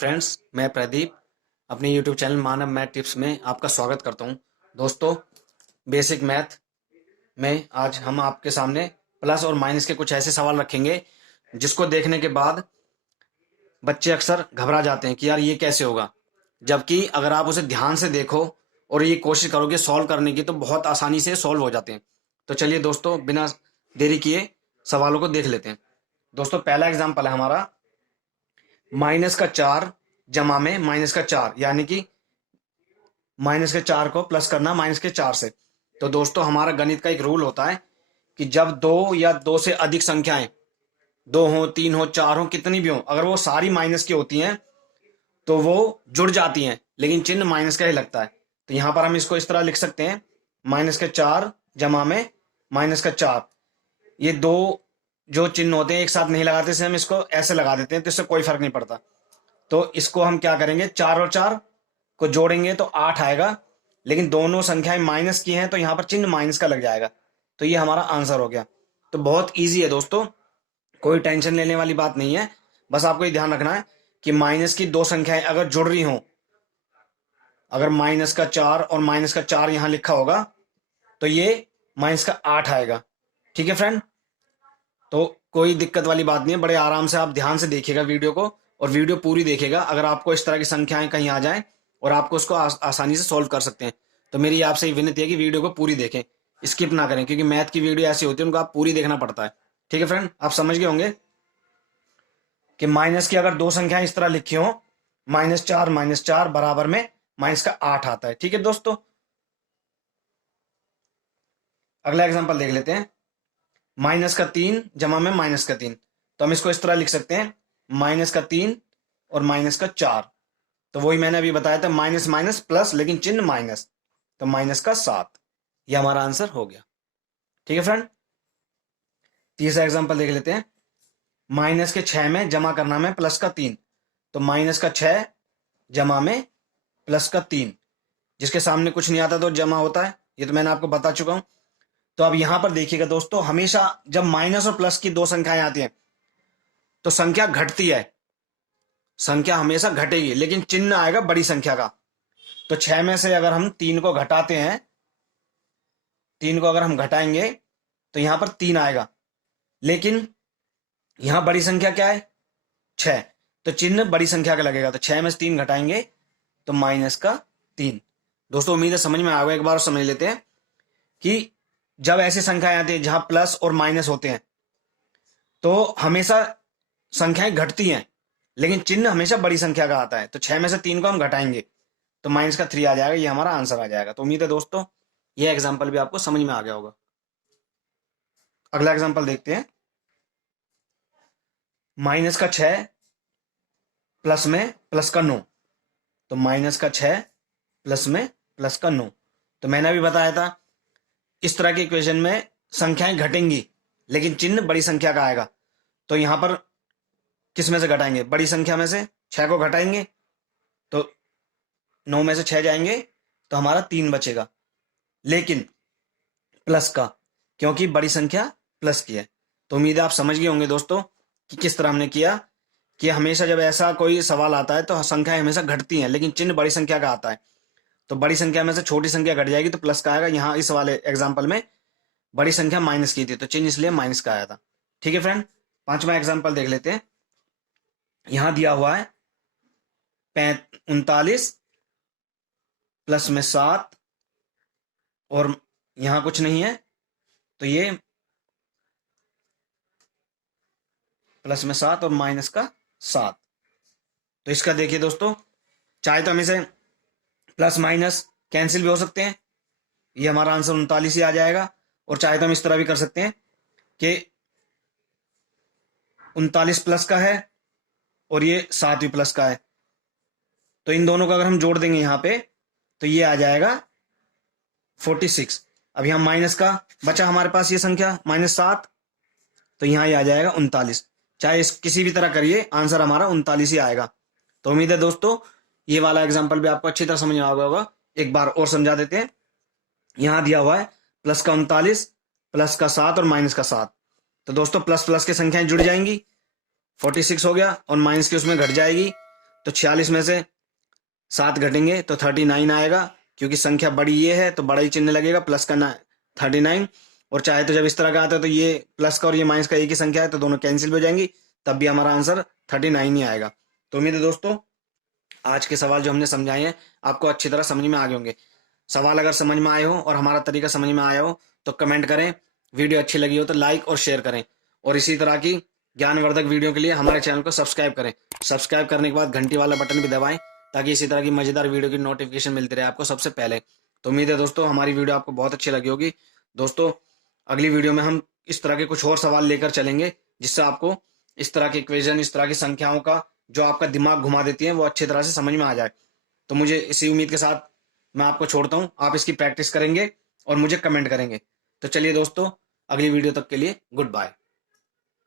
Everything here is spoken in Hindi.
फ्रेंड्स, मैं प्रदीप अपने यूट्यूब चैनल मानव मैथ टिप्स में आपका स्वागत करता हूं। दोस्तों, बेसिक मैथ में आज हम आपके सामने प्लस और माइनस के कुछ ऐसे सवाल रखेंगे जिसको देखने के बाद बच्चे अक्सर घबरा जाते हैं कि यार ये कैसे होगा। जबकि अगर आप उसे ध्यान से देखो और ये कोशिश करोगे सॉल्व करने की तो बहुत आसानी से सॉल्व हो जाते हैं। तो चलिए दोस्तों, बिना देरी किए सवालों को देख लेते हैं। दोस्तों, पहला एग्जाम्पल है हमारा माइनस का 4 जमा में माइनस का 4, यानी कि माइनस के 4 को प्लस करना माइनस के 4 से। तो दोस्तों, हमारा गणित का एक रूल होता है कि जब दो या दो से अधिक संख्याएं, दो हो, तीन हो, चार हो, कितनी भी हो, अगर वो सारी माइनस की होती हैं तो वो जुड़ जाती हैं, लेकिन चिन्ह माइनस का ही लगता है। तो यहां पर हम इसको इस तरह लिख सकते हैं, माइनस के 4 जमा में माइनस का 4। ये दो जो चिन्ह होते हैं एक साथ नहीं लगाते से हम इसको ऐसे लगा देते हैं, तो इससे कोई फर्क नहीं पड़ता। तो इसको हम क्या करेंगे, 4 और 4 को जोड़ेंगे तो 8 आएगा, लेकिन दोनों संख्याएं माइनस की हैं तो यहां पर चिन्ह माइनस का लग जाएगा। तो ये हमारा आंसर हो गया। तो बहुत इजी है दोस्तों, कोई टेंशन लेने वाली बात नहीं है। बस आपको ये ध्यान रखना है कि माइनस की दो संख्याएं अगर जुड़ रही हों, अगर माइनस का 4 और माइनस का 4 यहां लिखा होगा तो ये माइनस का 8 आएगा। ठीक है फ्रेंड, तो कोई दिक्कत वाली बात नहीं है। बड़े आराम से आप ध्यान से देखिएगा वीडियो को, और वीडियो पूरी देखिएगा। अगर आपको इस तरह की संख्याएं कहीं आ जाएं और आपको उसको आसानी से सॉल्व कर सकते हैं, तो मेरी आपसे ये विनती है कि वीडियो को पूरी देखें, स्किप ना करें, क्योंकि मैथ की वीडियो ऐसी होती है उनको आप पूरी देखना पड़ता है। ठीक है फ्रेंड, आप समझ गए होंगे कि माइनस की अगर दो संख्याएं इस तरह लिखी हो, माइनस चार बराबर में माइनस का 8 आता है। ठीक है दोस्तों, अगला एग्जाम्पल देख लेते हैं। माइनस का 3 जमा में माइनस का 3, तो हम इसको इस तरह लिख सकते हैं, माइनस का 3 और माइनस का 4। तो वही मैंने अभी बताया था, माइनस माइनस प्लस, लेकिन चिन्ह माइनस, तो माइनस का 7। ये हमारा आंसर हो गया। ठीक है फ्रेंड, तीसरा एग्जांपल देख लेते हैं। माइनस के 6 में जमा करना में प्लस का 3, तो माइनस का 6 जमा में प्लस का 3, जिसके सामने कुछ नहीं आता तो जमा होता है, ये तो मैंने आपको बता चुका हूं। तो अब यहां पर देखिएगा दोस्तों, हमेशा जब माइनस और प्लस की दो संख्याएं आती हैं तो संख्या घटती है, संख्या हमेशा घटेगी, लेकिन चिन्ह आएगा बड़ी संख्या का। तो 6 में से अगर हम 3 को घटाते हैं, 3 को अगर हम घटाएंगे तो यहां पर 3 आएगा, लेकिन यहां बड़ी संख्या क्या है, 6, तो चिन्ह बड़ी संख्या का लगेगा। तो 6 में से 3 घटाएंगे तो माइनस का 3। दोस्तों, उम्मीद है समझ में आ गया। एक बार समझ लेते हैं कि जब ऐसी संख्याएं आती है जहां प्लस और माइनस होते हैं तो हमेशा संख्याएं घटती हैं, लेकिन चिन्ह हमेशा बड़ी संख्या का आता है। तो 6 में से 3 को हम घटाएंगे तो माइनस का 3 आ जाएगा, ये हमारा आंसर आ जाएगा। तो उम्मीद है दोस्तों ये एग्जाम्पल भी आपको समझ में आ गया होगा। अगला एग्जाम्पल देखते हैं। माइनस का 6 प्लस में प्लस का 9, तो माइनस का 6 प्लस में प्लस का 9। तो मैंने अभी बताया था, इस तरह के इक्वेशन में संख्याएं घटेंगी लेकिन चिन्ह बड़ी संख्या का आएगा। तो यहां पर किस में से घटाएंगे, बड़ी संख्या में से 6 को घटाएंगे तो 9 में से 6 जाएंगे तो हमारा 3 बचेगा, लेकिन प्लस का, क्योंकि बड़ी संख्या प्लस की है। तो उम्मीद है आप समझ गए होंगे दोस्तों कि किस तरह हमने किया, कि हमेशा जब ऐसा कोई सवाल आता है तो संख्याएं हमेशा घटती हैं लेकिन चिन्ह बड़ी संख्या का आता है। तो बड़ी संख्या में से छोटी संख्या घट जाएगी तो प्लस का आएगा। यहाँ इस वाले एग्जाम्पल में बड़ी संख्या माइनस की थी तो चिन्ह इसलिए माइनस का आया था। ठीक है फ्रेंड, पांचवा एग्जाम्पल देख लेते हैं। यहां दिया हुआ है 39 प्लस में 7, और यहां कुछ नहीं है तो ये प्लस में 7 और माइनस का 7। तो इसका देखिए दोस्तों, चाहे तो हम इसे प्लस माइनस कैंसिल भी हो सकते हैं, ये हमारा आंसर 39 ही आ जाएगा। और चाहे तो हम इस तरह भी कर सकते हैं कि 39 प्लस का है और ये 7 भी प्लस का है, तो इन दोनों को अगर हम जोड़ देंगे यहां पे तो ये आ जाएगा 46। अब यहां माइनस का बचा हमारे पास ये संख्या -7, तो यहां ये आ जाएगा 39। चाहे इस किसी भी तरह करिए, आंसर हमारा 39 ही आएगा। तो उम्मीद है दोस्तों ये वाला एग्जाम्पल भी आपको अच्छी तरह समझ में आ गया होगा। एक बार और समझा देते हैं। यहां दिया हुआ है प्लस का 39, प्लस का 7 और माइनस का 7। तो दोस्तों प्लस प्लस की संख्याएं जुड़ जाएंगी, 46 हो गया, और माइनस की उसमें घट जाएगी तो 46 में से 7 घटेंगे तो 39 आएगा, क्योंकि संख्या बड़ी ये है तो बड़ा ही चिन्ह लगेगा, प्लस का 39। और चाहे तो जब इस तरह का आता है तो ये प्लस का और ये माइनस का एक ही संख्या है तो दोनों कैंसिल हो जाएंगी, तब भी हमारा आंसर 39 ही आएगा। तो उम्मीद है दोस्तों आज के सवाल जो हमने समझाए हैं आपको अच्छी तरह समझ में आ गए होंगे। सवाल अगर समझ में आए हो और हमारा तरीका समझ में आया हो तो कमेंट करें, वीडियो अच्छी लगी हो तो लाइक और शेयर करें, और इसी तरह की ज्ञानवर्धक वीडियो के लिए हमारे चैनल को सब्सक्राइब करें। सब्सक्राइब करने के बाद घंटी वाला बटन भी दबाएं ताकि इसी तरह की मजेदार वीडियो की नोटिफिकेशन मिलती रहे आपको सबसे पहले। तो उम्मीद है दोस्तों हमारी वीडियो आपको बहुत अच्छी लगी होगी। दोस्तों अगली वीडियो में हम इस तरह के कुछ और सवाल लेकर चलेंगे जिससे आपको इस तरह के इक्वेशन, इस तरह की संख्याओं का जो आपका दिमाग घुमा देती है वो अच्छी तरह से समझ में आ जाए। तो मुझे इसी उम्मीद के साथ मैं आपको छोड़ता हूँ, आप इसकी प्रैक्टिस करेंगे और मुझे कमेंट करेंगे। तो चलिए दोस्तों अगली वीडियो तक के लिए गुड बाय।